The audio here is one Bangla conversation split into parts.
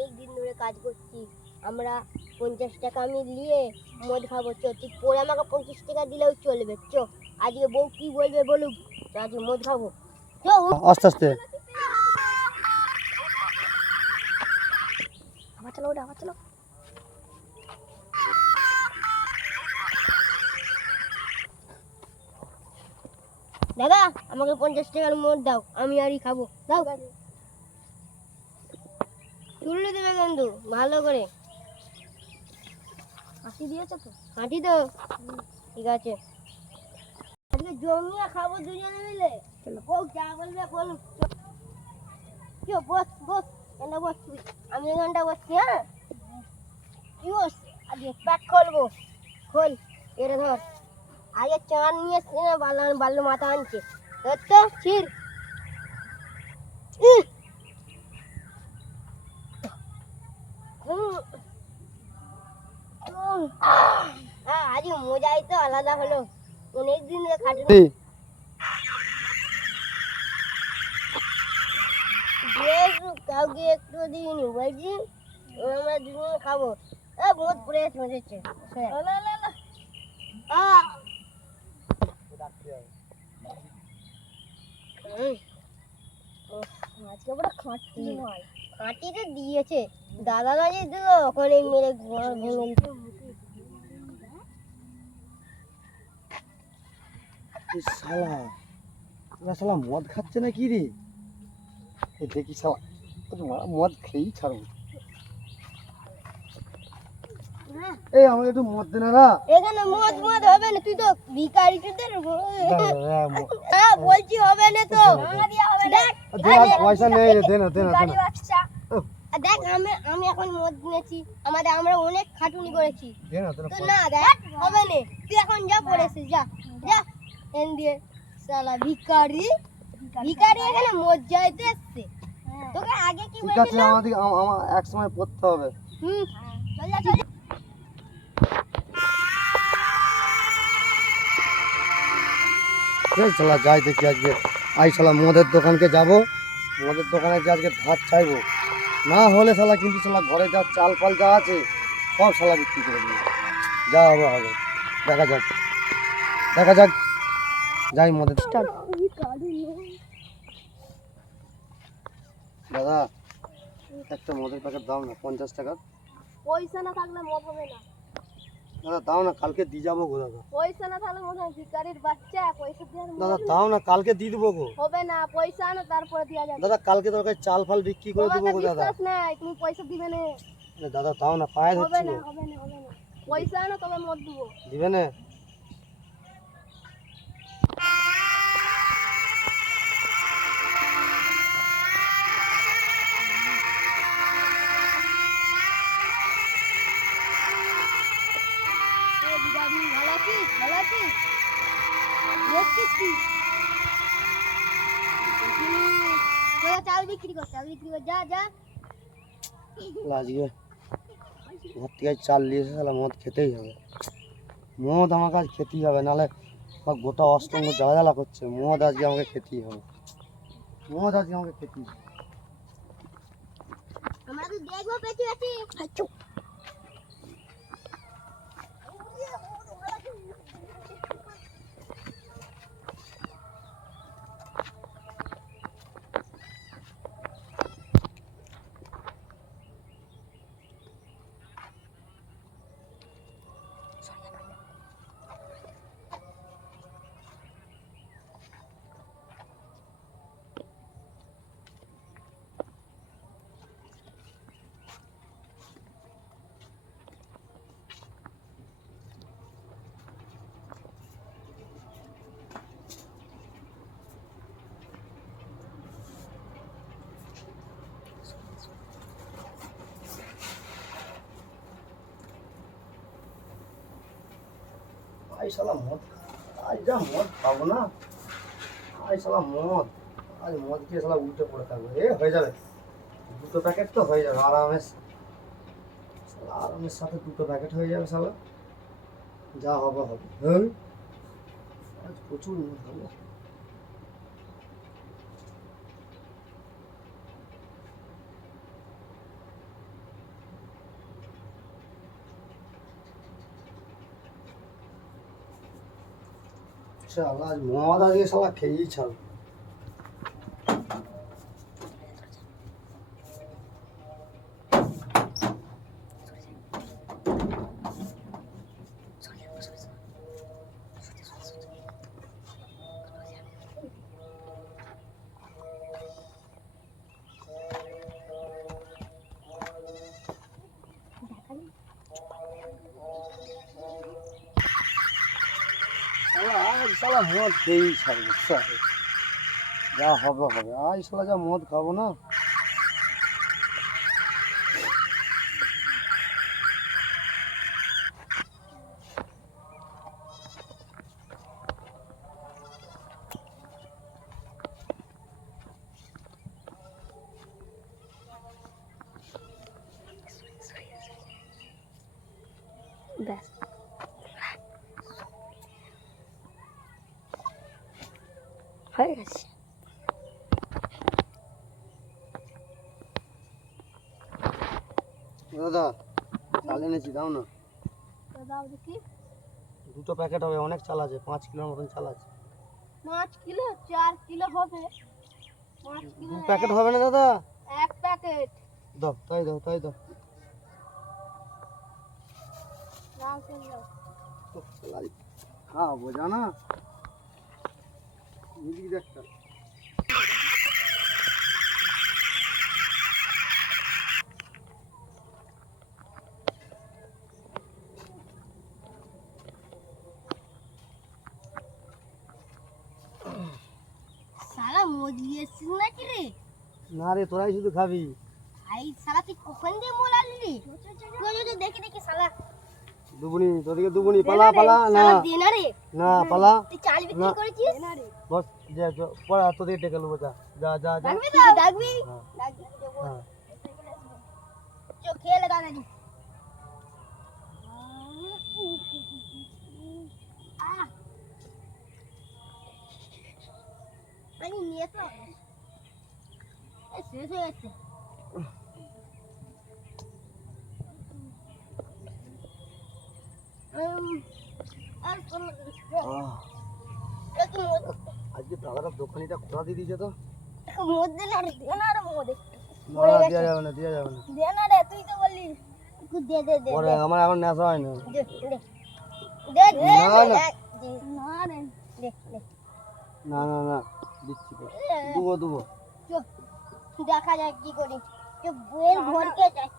অনেক দিন ধরে কাজ করছি, আমরা 50 টাকা আমি নিয়ে মদ খাবো। চ তুই পরে আমাকে 50 টাকা দিলেও চলবে। চ আজকে বউ কি বলবে বলুক, আজকে মদ খাবো। চ আস্তে আস্তে আবার চলো, ওটা আবার চলো। দাদা আমাকে 50 টাকার মদ দাও, আমি আরই খাবো। দাও, তুলে দেবে কিন্তু ভালো করে। হাঁটি দিয়েছো তো? হাঁটি তো, ঠিক আছে। আজকে জমিয়ে খাবো দুজনে মিলে। বউ যা বলবে বলুক। বস বস, এখানটা বস তুই, আমি এখানটা বসছি। হ্যাঁ কি বস, আজকে প্যাক খুলবো। খোল, এটা ধর। আগে চান নিয়ে এসছে না, বাল্য মাথা আনছে। ধর তো ছিড়। আজ মজাই তো আলাদা হলো, অনেকদিন ধরে খাটুনি। কাউকে একটু দিইনি বলছি, আমরা দুজন খাবো। মদ পড়ে মজেছে। আজকে বড় খাঁটি নয়, খাঁটি তো দিয়েছে দাদা গাছে দিল, ওখানে মেরে ঘর ভেঙে দিচ্ছে। শালা ওরা শালা মদ খাচ্ছে না কি রে? দেখি শালা মদ খেয়েই ছাড়বো। এই আমাকে একটু মদ দে না। এখানে মদ মদ হবে না, তুই তো ভিখারি। হ্যাঁ বলছি হবে না তো, পয়সা নেই, দে না। দেখ আমি এখন মদ কিনেছি, আমরা অনেক খাটুনি করেছি। তো না দেখ হবে না, তুই এখন যা পড়েছিস, যা যা এন দিয়ে। শালা ভিখারি ভিখারি এখানে মদ যাইতে এসছে। তোকে আগে কি ঠিক আছে, বলছিলাম? আমার এক সময় পড়তে হবে। চল যা চল। চলা যাই দেখি আজকে। শালা মদের দোকানকে যাবো, মদের দোকানে যে আজকে ধার চাইবো। না হলে শালা কিন্তু শালা ঘরে যা চাল ফাল যা আছে সব শালা বিক্রি করে দিবে। যা হবে দেখা যাক যাই মদের। দাদা একটা মদের প্যাকেট দাও না, 50 টাকা। পয়সা না থাকলে মদ হবে না দাদা দাও না, কালকে দিয়ে যাবো গো দাদা। পয়সা না থাকলে মদ হবে? ভিখারির বাচ্চা, পয়সা দিয়ে দাদা দাও না, কালকে দিয়ে দেবো গো। হবে না, পয়সা আনো তারপরে দেওয়া যাবে। দাদা কালকে দরকার চাল ফাল বিক্রি করে দেবো গো দাদা। বিশ্বাস নাই, তুমি পয়সা দিবে না। দাদা দাও না, পায়ে ধরছি গো। হবে না পয়সা আনো তবে মদ দেবো। দিবে না? ভালো আছিস? ভালো আছিস? দেখছিস কি? চাল বিক্রি কর, যা যা। আজকে ঘর থেকে চাল নিয়ে এসে শালা মদ খেতেই হবে। মদ আমার কাছে খেতেই হবে, নাহলে গোটা অষ্টঙ্গ জ্বালা করছে। মদ আজকে আমাকে খেতেই হবে। আমরা তো দেখবো পেছি পেছি। শালা মদ আজ যা মদ খাবো না, শালা মদ খেয়ে শালা উল্টে পড়ে থাকবে। হয়ে যাবে 2টো প্যাকেট তো হয়ে যাবে আরামের সাথে 2টো প্যাকেট হয়ে যাবে শালা। যা হবে আজ প্রচুর মদ খাবো। শালা আজ মদ আজকে শালা খেয়েই ছাড়। আজ শালা মদ খেয়েই ছাড়বো শালা। যা হবে হবে, আজ শালা যা মদ খাবো না। ব্যাস হয়ে গেছে। দাদা চাল এনেছি, দাও না। দাও দেখি। 2টো প্যাকেট হবে, অনেক চাল আছে, 5 কিলোর মতন চাল আছে। 5 কিলো 4 কিলো হবে। 5 কিলো 2 প্যাকেট হবে না দাদা? 1 প্যাকেট। দাও, তাই দাও, তাই দাও। নাও চল যাও। হ্যাঁ বোঝা না এদিকে দেখটা। সালা মজলি এসছিস নাকি রে? না রে, তোরাই শুধু খাবি। ভাই সালা তুই কখন দিয়ে মোলালি রে? তুই দেখি দেখি সালা দুবুনি, তোদিকে দুবুনি। পালা পালা। না দে না রে। না পালা। তুই চাল বিক্রি করেছিস? না রে। বস যা যা, পড়া তোদের ডেকে নেবো। যা যা যা যা। ডাকবি তো? ডাকবি। হ্যাঁ। ডাকবি তো বল। হ্যাঁ। চো খেলে দাঁড়ালি। পানি নিয়ে তো শেষ হয়ে গেছে। আর কোন আজকে দাদারা দোকানিটা খোলা দিয়ে দিয়েছে তো। মধ্যে না রে, দে না রে মধ্যে। না দেওয়া যাবে না, দেওয়া যাবে না। দে না রে, তুই তো বললি একটু দে দে দে। পরে আমার এখন নেশা হয় না। দে দে দে দে না, না। না রে দে দে। না না না, দিচ্ছি পরে। দুবো দুবো। চো দেখা যাক কি করি। চো বইয়ের ঘরকে যাই।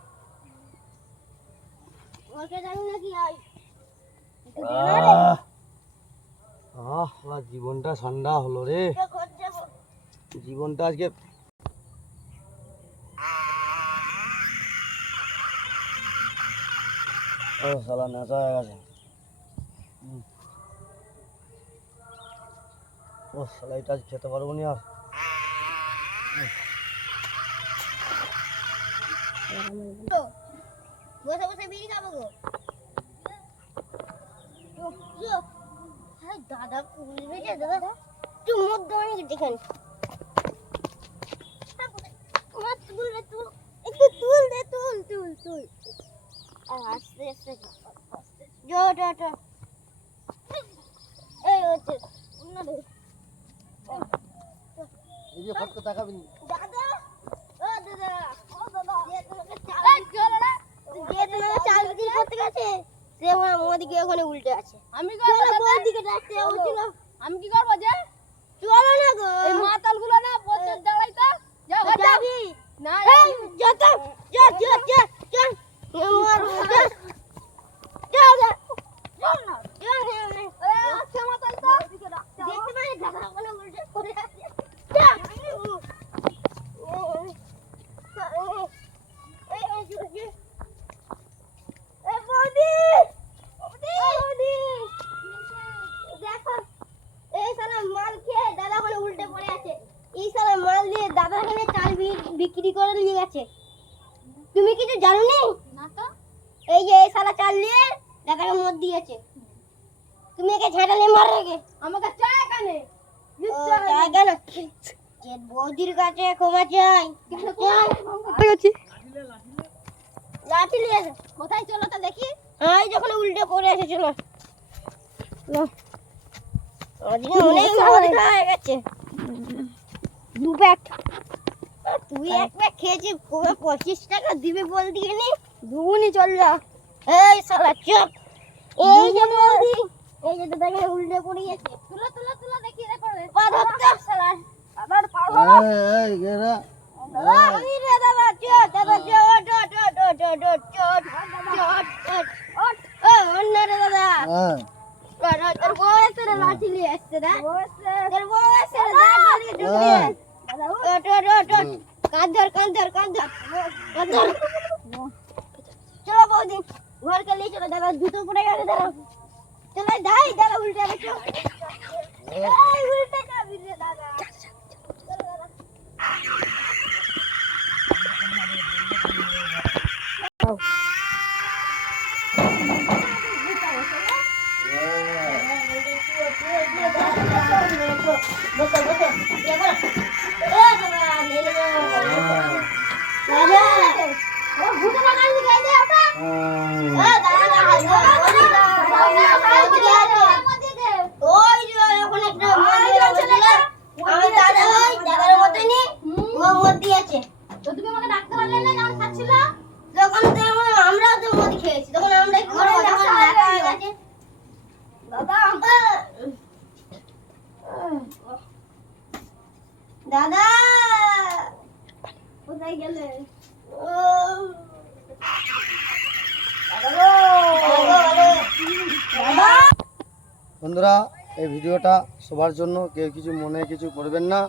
ঘরকে যাই নাকি আই? একটু দে না রে। আমার জীবনটা ঠান্ডা হলো রে। চো ঘর যাবো। জীবনটা আজকে ও শালা নেশা হয়ে গেছে। ও শালা এটা আজ খেতে পারবো না আর। তো বসে বসে বিড়ি খাবো গো। চো চো। হ্যাঁ দাদা পুলিশ হয়েছে দাদা। তুই মদ দোকানে দেখে নি। মদ তুল রে তুল। একটু তুল দে, তুল তুল তুল। আস্তে আস্তে যো যো যো। এই হচ্ছে না রে। এই যে ফটকে তাকাবি না। দাদা ও দাদা ও দাদা যে তোমাকে চাল চল না যে তোমাকে চাল বিক্রি করতে গেছে সে আমার দিকে ওখানে উল্টে আছে। আমি কি করব দাদা? দিকে ডাকতে হচ্ছিল। আমি কি করব যে? চলো না গো। এই মাতালগুলো না পথে দাঁড়াই তো। যাও যাবি না যা তো যা যা যা যা আমার যা যা যা না যা না আচ্ছা মাতাল তো দিকে ডাকতে দেখতে পারি দাদা ওখানে উল্টে পড়ে আছে। যা দেখো এই শালা মাল খেয়ে দাদা ওখানে উল্টে পড়ে আছে। এই শালা মাল দিয়ে দাদা ওখানে চাল বিক্রি করে নিয়ে গেছে। তুমি কিছু জানো নি? না তো। এই যে এই শালা চাল দিয়ে দাদাকে মদ দিয়েছে। তুমি একে ঝাঁটালে মারো একে। আমাকে চা এখানে চা কেন? যে বৌদির কাছে ক্ষমা চাই। লাঠি নিয়ে এসো। কোথায় চলো তো দেখি। এই যখন উল্টে পড়ে আছে চলো। আজকে অনেক মদ খাওয়া হয়ে গেছে। 2 প্যাক। তুই 1 প্যাক খেয়েছিস, 25 টাকা দিবে বল দিয়ে নি। দুগুনি চল যা। এই শালা চুপ। এই যে বলদি, এই যে দেখে উল্টে পড়ে গেছে। তুলো দেখি রে করে। পা ধরতে শালা। আবার পা ধরো। এই গেরা আমি রে দাদা চট দাদা চট ও অন্য রে দাদা। হ্যাঁ তোর বউ এসে রে লাঠি নিয়ে আসছে রে। তোর বউ এসে রে লাঠি নিয়ে কাঁধ ধর। চলো বৌদি ঘরকে নিয়ে চলো, দাদা জুতো পড়ে গেছে দাদা। চলো যাই দাদা, উল্টে গেছে। উল্টে যাবি রে দাদা। চলো দাদা। দাদা কোথায় গেলে? বন্ধুরা, এই ভিডিওটা সবার জন্য, কেউ কিছু মনে কিছু করবেন না।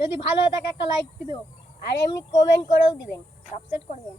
যদি ভালো হয় তাকে একটা লাইক দিও, আর এমনি কমেন্ট করেও দিবেন, সাবস্ক্রাইব করবেন।